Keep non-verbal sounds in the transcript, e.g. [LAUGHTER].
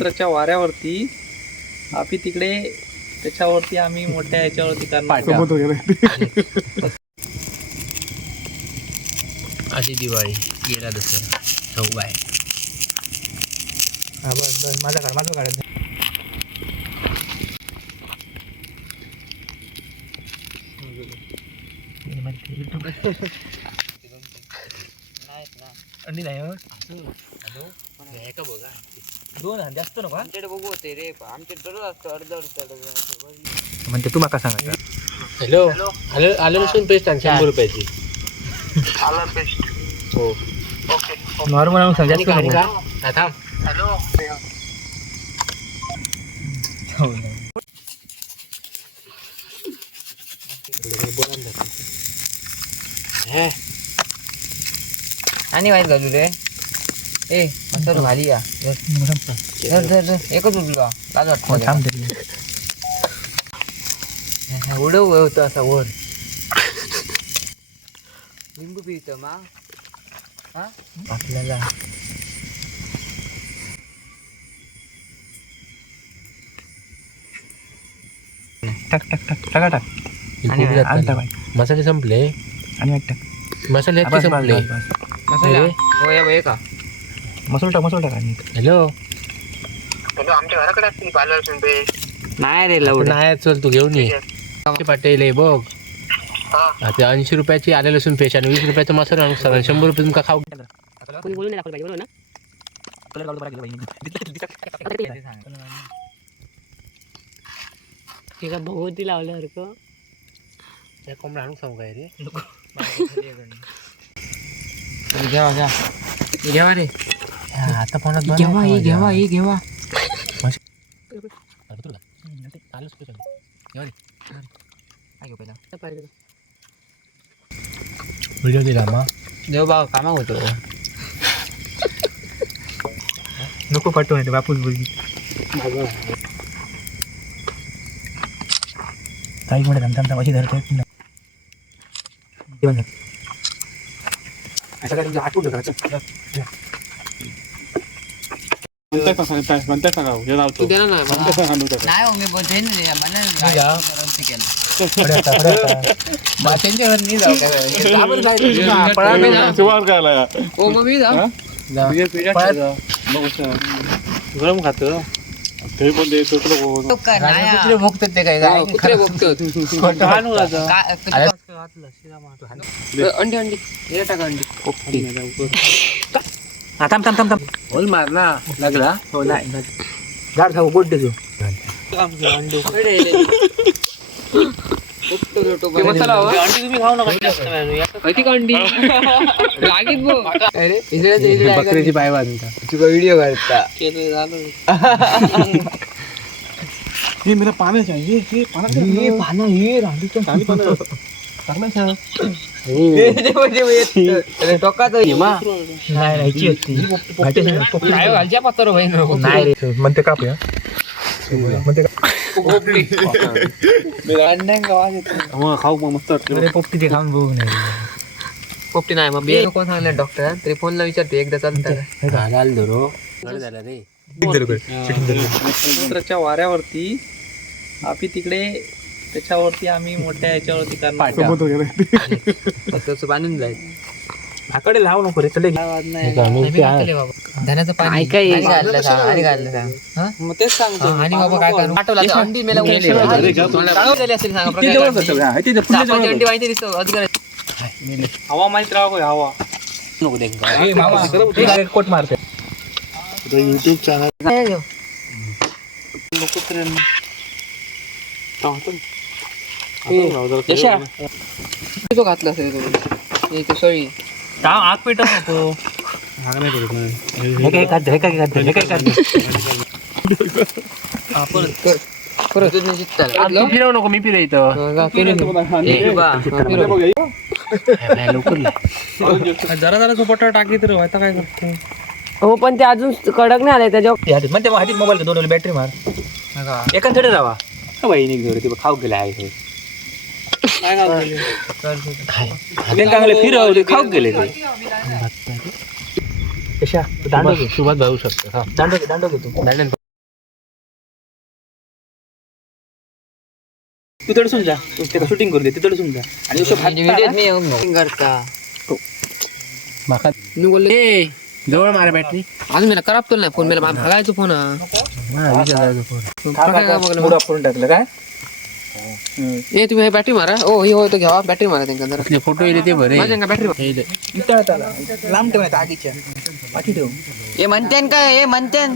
समुद्राच्या वाऱ्यावरती आम्ही तिकडे त्याच्यावरती आम्ही मोठ्या याच्यावरती करणार. आधी दिवाळी गेला दसरा. चौक आहे हा बस बस. माझा काढ माझं काढायचं अंडी नाही हो. का बघा? दोन आणि जास्त नको हा? आमच्याकडे बघू होते रे आमच्याकडे दररोज असतो अर्ध अर्ध म्हणते तू माका सांगा हॅलो? आलं आलं लसूण पेस्ट आण शंभर रुपयाची. हो. नॉर्मल आणून सांग जास्त आणि नको. का? हा, थांब. हो नाही. हे, आणि वाईट घालू रे. ए मसाला घाली या एकच उठलो लाज हो, वाटतं थांब तरी. उडव होतं असा वर लिंबू पिळतं मा. हा? आपल्याला. टाक टाक टाक टाका टाक. हे आणि. मसाले संपले. आणि टाक. मसाले संपले. मसाला. हो या बाई का मसूर टाक मसूर टाक आणि. हॅलो. नाही रे लवड. नाही चल तू घेऊन ये. पाटील आहे. बघ. आता ऐंशी रुपयाची आले लसूण पेस्ट आणि वीस रुपयाचा मसाला आणून सांगा. शंभर रुपये तुमका खाऊ. भगवती लावल्यासारखं त्या कोंबडा आणून सांगू काय रे? घेवा घ्या घेवा रे. आता बंद घेवा ही घेवा. ही घेवा. व्हिडिओ दिला मा. देव बाबा कामा होतो. नको पाठवून येते बापूच बोलली. काही थांब थांब अशी धरते. असं काय तुमचं आठवून. म्हणताय का सांगताय म्हणताय सांगा हे लावतो दे ना म्हणताय सांगा मी त्याचं. नाही हो मी बोलते ना रे मला मी जा. गरमती केलं पुढे आता, पुढे आता. बाच्यांच्या घर नाही जाऊ काय का बरं जायचं? हा, पळा मी जा. शिवार करायला या. हो मग मी जाऊ हा? पळत. मग उसं. गरम खातो ते पण. तो काय नाही राजू कुत्रे भोगतात ते काय हो, कुत्रे बघतो अरे, अंडी अंडी हे टाका अंडी हा, थांब थांब थांब थांब होल मार ना लागला हो नाही नाही. गाड खाऊ गोड देतो ते मसाला हवा अंडी तुम्ही खाऊ नका माहिती का अंडी लागीत बो अरे इकडे इकडे बकरीची पाय बांधता तुझा व्हिडिओ काढता हे मेरा पाण्यात आहे. हे हे पाण्यात आहे. हे पानं हे रांडी चांगली पानं. म्हणते कापूया म्हणते का- मग खाऊ मस्त पोपटी ते खाऊन बघू नाही. पोपटी नाही मग बिया कोण सांगलं डॉक्टर तरी फोनला विचारते एकदा चालतं झालं धरो. बरं झालं रे. वाऱ्यावरती आम्ही तिकडे त्याच्यावरती आम्ही मोठ्या याच्यावरती करणार. तसं बांधून जायचं आकडे लावू नको रे चले धण्याचं पाणी. काय- आणि? मग तेच सांगतो. बाबा काय करू? तर अंडी मेला गेले. असेल सांगा प्रकार अंडी. माहिती दिसतो अधिकार हवा माहीत राहा होय, हवा. नको देख. ए, मामा, ते direct कोट मारते. युट्यूब चॅनल यशा तो घातला असेल तो? एक सळी आग पेटव [LAUGHS] नको हे काय खात हे काय खात हे काय खात [LAUGHS] कर परत. दूध नाही चित्ताला. तू फिरवू नको मी. लवकर जरा जरा सोपट टाकी तर आता काय करतो? हो पण ते अजून कडक नाही आलंय त्याच्या हाती म्हणते हाती मोबाईल दोन बॅटरी मार. का? एकाच थेडे राहा वहिनी धरो ते खाऊ गेले आहे ते चांगले फिरवले सुभाष जाऊ शकतो. दांडो घे दांडो घे तू. दांडो जा. त्याला शूटिंग करू दे. तू जा. आणि करता माका तू बोलले जवळ मारा बॅटरी अजून मला खराब केलं नाही. फोन मला. भागायचो फोन. फोन. टाकलं काय? ए तुम्ही हे बॅटरी मारा ओ हे होय तो घ्यावा बॅटरी मारा त्यांना जरा फोटो येले ते बरे माझ्या बॅटरी लांब ठेवण्यात आगीच्या पाठी ठेव हे म्हणते काय हे म्हणते